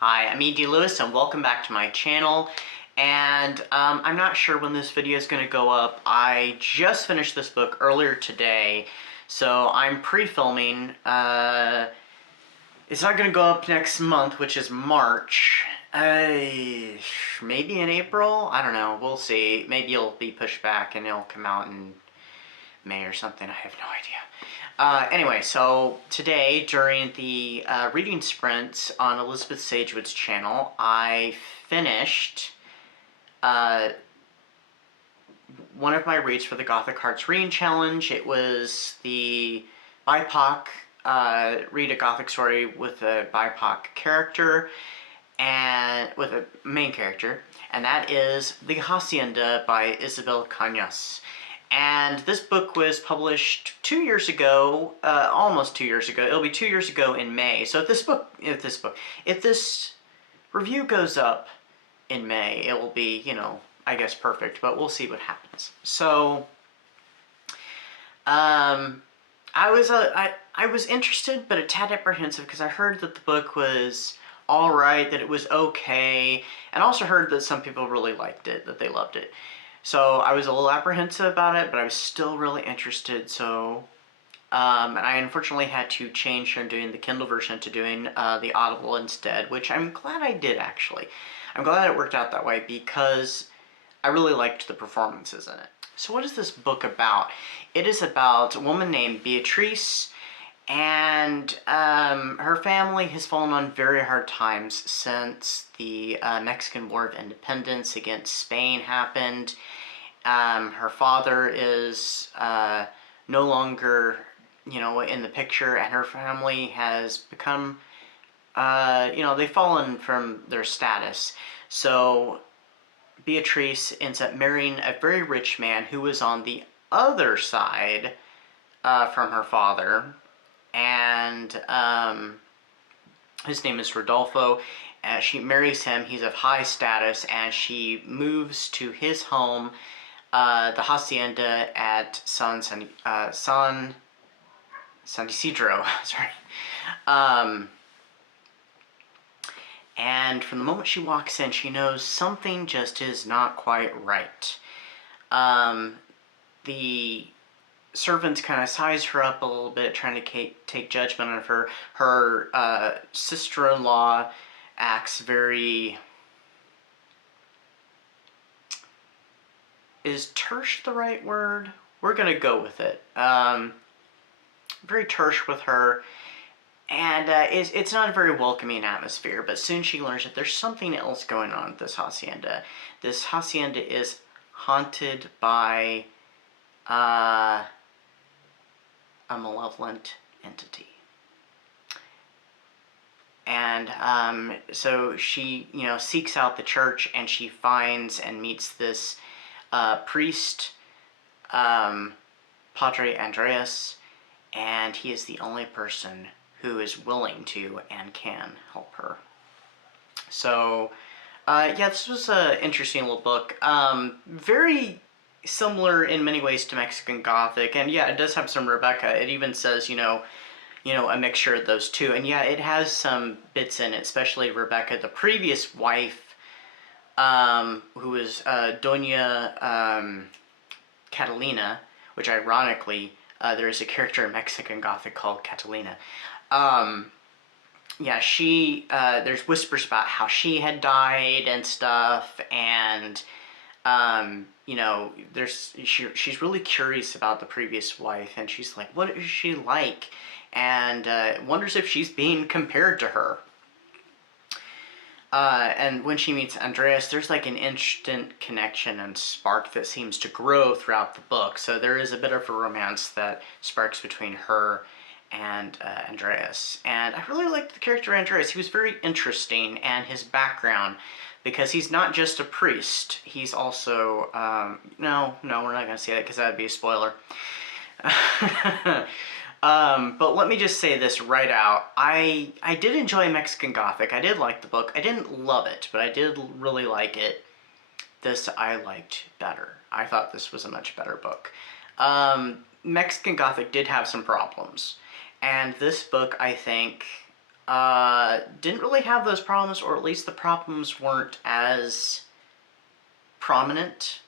Hi, I'm E.D. Lewis and welcome back to my channel. And I'm not sure when this video is going to go up. I just finished this book earlier today, so I'm pre-filming. It's not going to go up next month, which is March. Maybe in April? I don't know. We'll see. Maybe it'll be pushed back and it'll come out in May or something. I have no idea. Anyway, so today during the reading sprints on Elizabeth Sagewood's channel, I finished one of my reads for the Gothic Hearts Reading Challenge. It was the BIPOC, read a Gothic story with a BIPOC character, and with a main character, and that is The Hacienda by Isabel Cañas. And this book was published 2 years ago, almost 2 years ago. It'll be 2 years ago in May. So if this review goes up in May, it will be, I guess perfect, but we'll see what happens. So, I was interested, but a tad apprehensive because I heard that the book was alright, that it was okay, and also heard that some people really liked it, that they loved it. So I was a little apprehensive about it, but I was still really interested, so... and I unfortunately had to change from doing the Kindle version to doing the Audible instead, which I'm glad I did, actually. I'm glad it worked out that way because I really liked the performances in it. So what is this book about? It is about a woman named Beatrice, and her family has fallen on very hard times since the Mexican War of Independence against Spain happened. Her father is no longer, in the picture, and her family has become, they've fallen from their status. So Beatrice ends up marrying a very rich man who was on the other side from her father, and his name is Rodolfo. She marries him, he's of high status, and she moves to his home, the Hacienda at San Isidro, sorry. And from the moment she walks in, she knows something just is not quite right. The servants kind of size her up a little bit, trying to take judgment on her. Her sister-in-law acts very... Is terse the right word? We're gonna go with it. Very terse with her, and it's not a very welcoming atmosphere, but soon she learns that there's something else going on at this hacienda. This hacienda is haunted by a malevolent entity. And so she, seeks out the church, and she finds and meets this priest, Padre Andreas, and he is the only person who is willing to and can help her. So, yeah, this was an interesting little book. Very similar in many ways to Mexican Gothic, and yeah, it does have some Rebecca. It even says, a mixture of those two, and yeah, it has some bits in it, especially Rebecca, the previous wife, who was Doña Catalina, which ironically, there is a character in Mexican Gothic called Catalina. Yeah, there's whispers about how she had died and stuff, and, she's really curious about the previous wife, and she's like, what is she like? And wonders if she's being compared to her. And when she meets Andreas, there's like an instant connection and spark that seems to grow throughout the book. So there is a bit of a romance that sparks between her and Andreas. And I really liked the character Andreas. He was very interesting, and his background, because he's not just a priest. He's also, no, we're not going to say that because that would be a spoiler. But let me just say this right out. I did enjoy Mexican Gothic. I did like the book. I didn't love it, but I did really like it. This I liked better. I thought this was a much better book. Mexican Gothic did have some problems, and this book, I think, didn't really have those problems, or at least the problems weren't as prominent,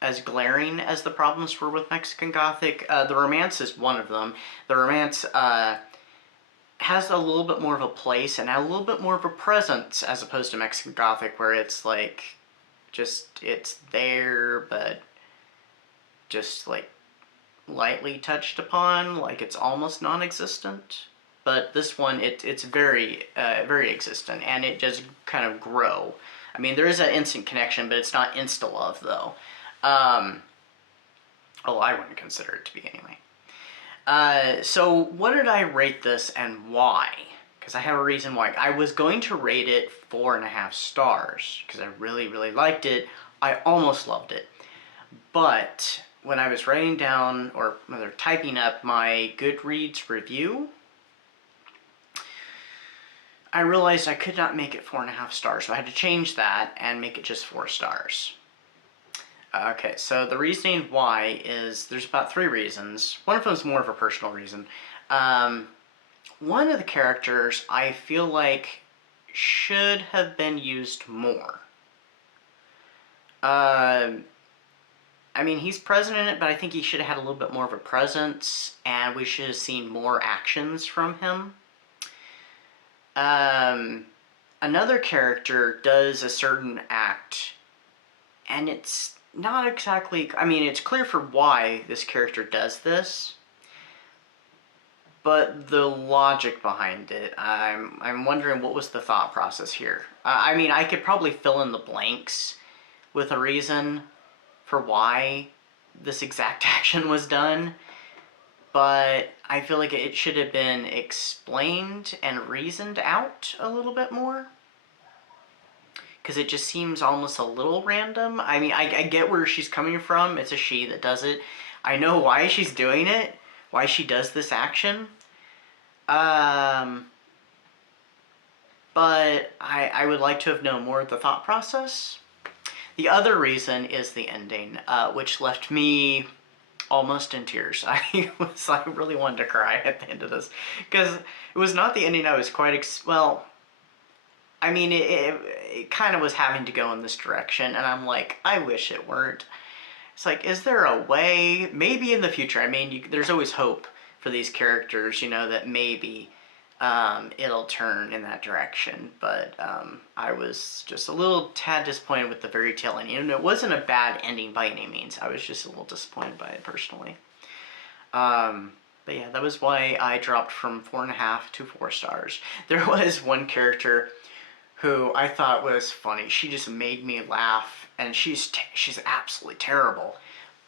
as glaring as the problems were with Mexican Gothic. The romance is one of them. The romance has a little bit more of a place and a little bit more of a presence as opposed to Mexican Gothic, where it's like, just, it's there, but just like lightly touched upon, like it's almost non-existent. But this one, it's very, very existent, and it does kind of grow. I mean, there is an instant connection, but it's not insta-love, though. Oh, I wouldn't consider it to be anyway. So what did I rate this and why? Because I have a reason why. I was going to rate it 4.5 stars because I really, really liked it. I almost loved it. But when I was writing down, or rather typing up my Goodreads review, I realized I could not make it 4.5 stars, so I had to change that and make it just 4 stars. Okay, so the reasoning why is, there's about 3 reasons. One of them is more of a personal reason. One of the characters I feel like should have been used more. I mean, he's present in it, but I think he should have had a little bit more of a presence, and we should have seen more actions from him. Another character does a certain act, and it's not exactly, I mean, it's clear for why this character does this, but the logic behind it, I'm wondering what was the thought process here. I mean, I could probably fill in the blanks with a reason for why this exact action was done, but I feel like it should have been explained and reasoned out a little bit more, because it just seems almost a little random. I mean, I get where she's coming from. It's a she that does it. I know why she's doing it, why she does this action. But I would like to have known more of the thought process. The other reason is the ending, which left me almost in tears. I really wanted to cry at the end of this, because it was not the ending I was quite well, I mean, it kind of was having to go in this direction, and I'm like, I wish it weren't. It's like, is there a way, maybe in the future, I mean, there's always hope for these characters, you know, that maybe it'll turn in that direction, but I was just a little tad disappointed with the fairy tale ending, and it wasn't a bad ending by any means. I was just a little disappointed by it personally. But yeah, that was why I dropped from 4.5 to 4 stars. There was one character who I thought was funny. She just made me laugh, and she's absolutely terrible.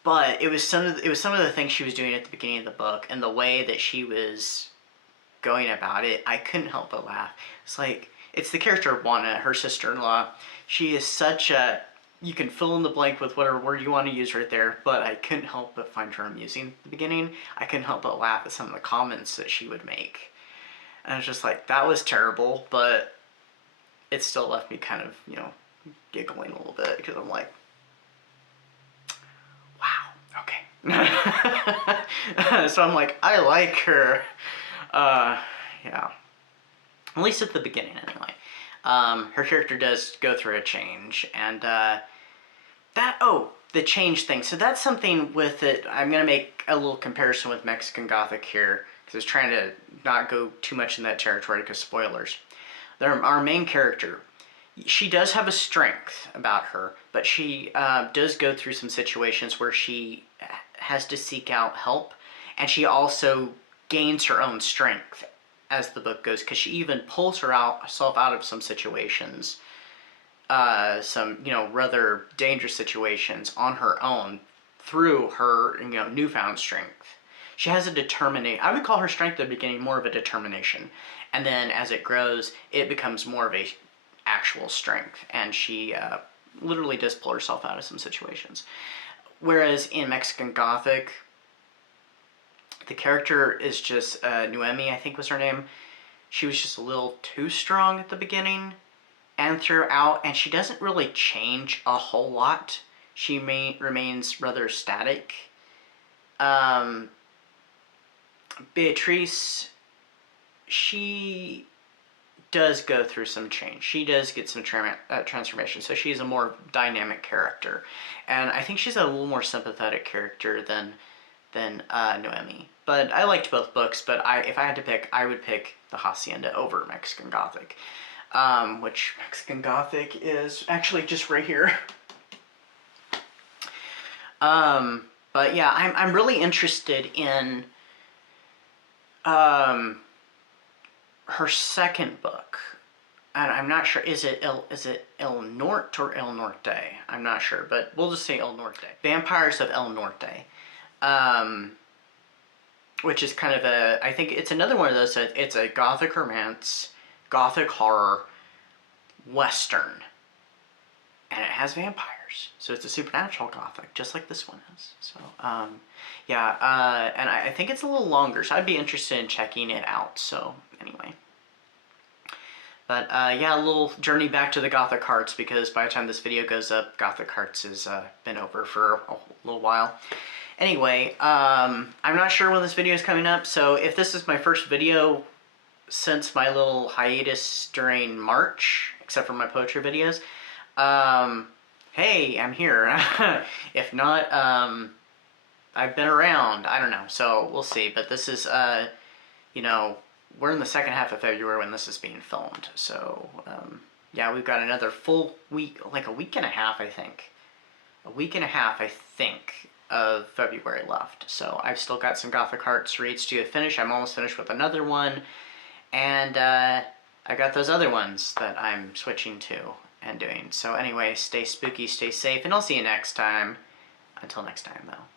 But it was some of the things she was doing at the beginning of the book, and the way that she was going about it, I couldn't help but laugh. It's like, it's the character of Juana, her sister-in-law. She is such a, you can fill in the blank with whatever word you want to use right there, but I couldn't help but find her amusing at the beginning. I couldn't help but laugh at some of the comments that she would make. And I was just like, that was terrible, but it still left me kind of, you know, giggling a little bit, because I'm like, wow, okay. So I'm like, I like her. Yeah. At least at the beginning, anyway. Her character does go through a change, and the change thing. So that's something with it. I'm going to make a little comparison with Mexican Gothic here, because I was trying to not go too much in that territory, because spoilers. Our main character, she does have a strength about her, but she does go through some situations where she has to seek out help, and she also gains her own strength as the book goes, because she even pulls herself out of some situations, some, you know, rather dangerous situations on her own through her, you know, newfound strength. She has a determination. I would call her strength at the beginning more of a determination, and then as it grows, it becomes more of a actual strength, and she literally does pull herself out of some situations. Whereas in Mexican Gothic, the character is just, Noemi, I think was her name. She was just a little too strong at the beginning and throughout, and she doesn't really change a whole lot. She remains rather static. Beatrice, she does go through some change. She does get some transformation, so she's a more dynamic character. And I think she's a little more sympathetic character than Noemi. But I liked both books, but if I had to pick, I would pick the Hacienda over Mexican Gothic. Which Mexican Gothic is actually just right here. But yeah, I'm really interested in her second book, and I'm not sure, is it El Norte or El Norte? I'm not sure, but we'll just say El Norte. Vampires of El Norte, which is kind of I think it's another one of those, it's a Gothic romance, Gothic horror, Western, and it has vampires, so it's a supernatural Gothic, just like this one is. So, yeah, and I think it's a little longer, so I'd be interested in checking it out, so anyway. But, yeah, a little journey back to the Gothic Hearts, because by the time this video goes up, Gothic Hearts has been over for a little while. Anyway, I'm not sure when this video is coming up, so if this is my first video since my little hiatus during March, except for my poetry videos, hey, I'm here. If not, I've been around, I don't know, so we'll see. But this is, you know, we're in the second half of February when this is being filmed, so, yeah, we've got another full week, like a week and a half, I think. A week and a half, I think, of February left. So I've still got some Gothic Hearts reads to finish. I'm almost finished with another one, and I got those other ones that I'm switching to and doing. So anyway, stay spooky, stay safe, and I'll see you next time. Until next time, though.